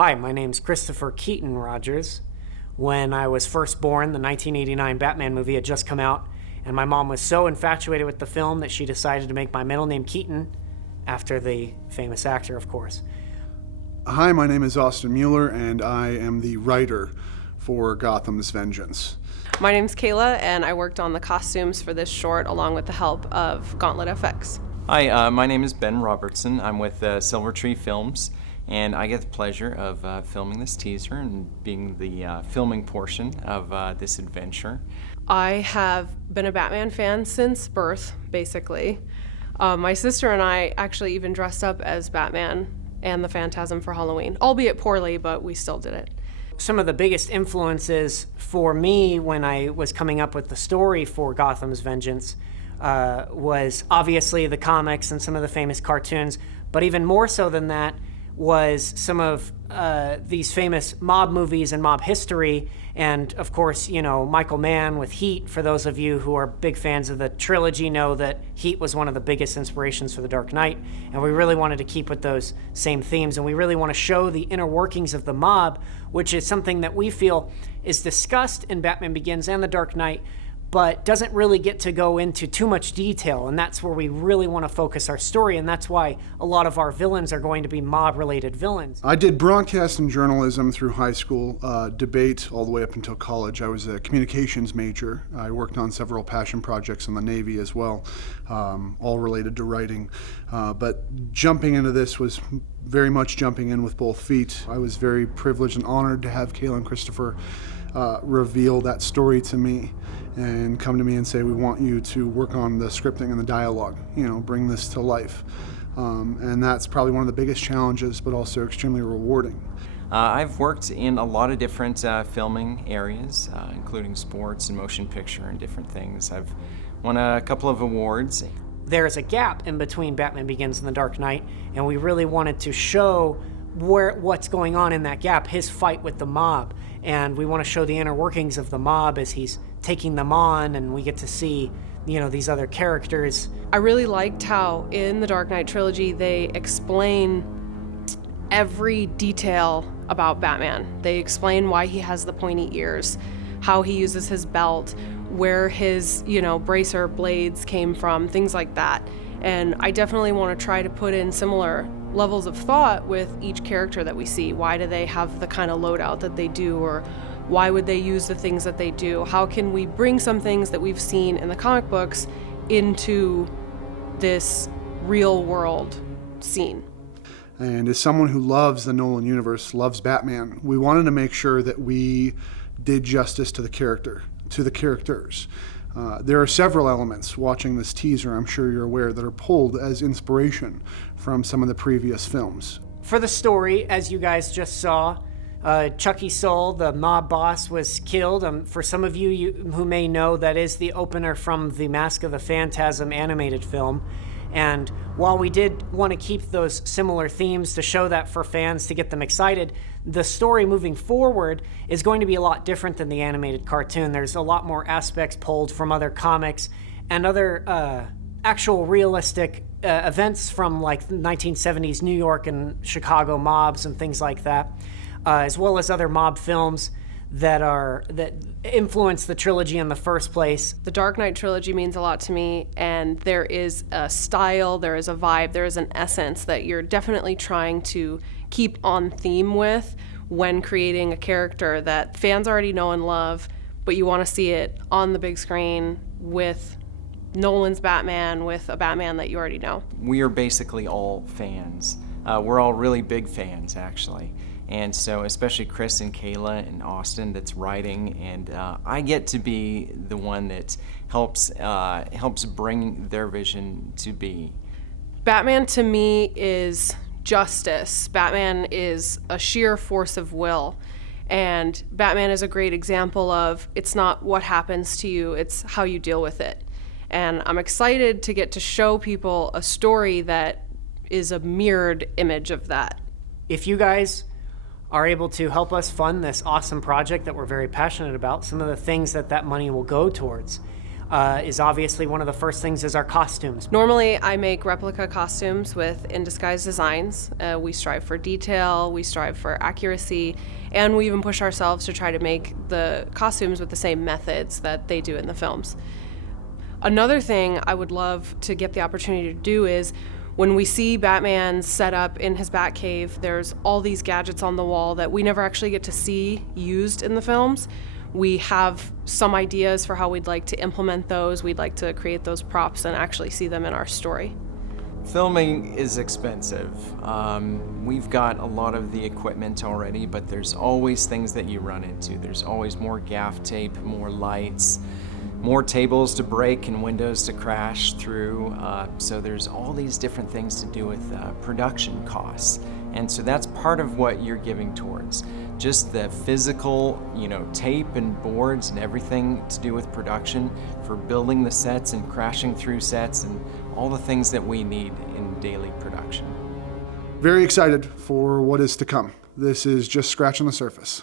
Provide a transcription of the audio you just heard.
Hi, my name's Christopher Keaton Rogers. When I was first born, the 1989 Batman movie had just come out, and my mom was so infatuated with the film that she decided to make my middle name Keaton, after the famous actor, of course. Hi, my name is Austin Mueller, and I am the writer for Gotham's Vengeance. My name's Kayla, and I worked on the costumes for this short along with the help of Gauntlet FX. Hi, my name is Ben Robertson. I'm with Silver Tree Films, and I get the pleasure of filming this teaser and being the filming portion of this adventure. I have been a Batman fan since birth, basically. My sister and I actually even dressed up as Batman and the Phantasm for Halloween, albeit poorly, but we still did it. Some of the biggest influences for me when I was coming up with the story for Gotham's Vengeance was obviously the comics and some of the famous cartoons, but even more so than that was some of these famous mob movies and mob history. And of course, you know, Michael Mann with Heat. For those of you who are big fans of the trilogy know that Heat was one of the biggest inspirations for The Dark Knight. And we really wanted to keep with those same themes. And we really want to show the inner workings of the mob, which is something that we feel is discussed in Batman Begins and The Dark Knight, but doesn't really get to go into too much detail. And that's where we really want to focus our story. And that's why a lot of our villains are going to be mob-related villains. I did broadcast and journalism through high school, debate all the way up until college. I was a communications major. I worked on several passion projects in the Navy as well, all related to writing. But jumping into this was very much jumping in with both feet. I was very privileged and honored to have Kayla and Christopher reveal that story to me and come to me and say, we want you to work on the scripting and the dialogue, bring this to life. And that's probably one of the biggest challenges, but also extremely rewarding. I've worked in a lot of different filming areas, including sports and motion picture and different things. I've won a couple of awards. There's a gap in between Batman Begins and The Dark Knight, and we really wanted to show what's going on in that gap, his fight with the mob. And we want to show the inner workings of the mob as he's taking them on, and we get to see, these other characters. I really liked how in the Dark Knight trilogy they explain every detail about Batman. They explain why he has the pointy ears, how he uses his belt, where his, bracer blades came from, things like that. And I definitely want to try to put in similar levels of thought with each character that we see. Why do they have the kind of loadout that they do, or why would they use the things that they do? How can we bring some things that we've seen in the comic books into this real world scene? And as someone who loves the Nolan universe, loves Batman, we wanted to make sure that we did justice to the characters. There are several elements watching this teaser, I'm sure you're aware, that are pulled as inspiration from some of the previous films. For the story, as you guys just saw, Chucky Soul, the mob boss, was killed. For some of you who may know, that is the opener from the Mask of the Phantasm animated film. And while we did want to keep those similar themes to show that for fans to get them excited, the story moving forward is going to be a lot different than the animated cartoon. There's a lot more aspects pulled from other comics and other actual realistic events from like 1970s New York and Chicago mobs and things like that, as well as other mob films that influenced the trilogy in the first place. The Dark Knight trilogy means a lot to me, and there is a style, there is a vibe, there is an essence that you're definitely trying to keep on theme with when creating a character that fans already know and love, but you want to see it on the big screen with Nolan's Batman, with a Batman that you already know. We are basically all fans. We're all really big fans, actually. And so especially Chris and Kayla and Austin that's writing, and I get to be the one that helps bring their vision to be. Batman to me is justice. Batman is a sheer force of will. And Batman is a great example of it's not what happens to you, it's how you deal with it. And I'm excited to get to show people a story that is a mirrored image of that. If you guys are able to help us fund this awesome project that we're very passionate about, some of the things that money will go towards is obviously one of the first things is our costumes. Normally, I make replica costumes with in-disguise designs. We strive for detail, we strive for accuracy, and we even push ourselves to try to make the costumes with the same methods that they do in the films. Another thing I would love to get the opportunity to do is when we see Batman set up in his Batcave, there's all these gadgets on the wall that we never actually get to see used in the films. We have some ideas for how we'd like to implement those. We'd like to create those props and actually see them in our story. Filming is expensive. We've got a lot of the equipment already, but there's always things that you run into. There's always more gaff tape, more lights, more tables to break and windows to crash through. So there's all these different things to do with production costs. And so that's part of what you're giving towards. Just the physical, tape and boards and everything to do with production for building the sets and crashing through sets and all the things that we need in daily production. Very excited for what is to come. This is just scratching the surface.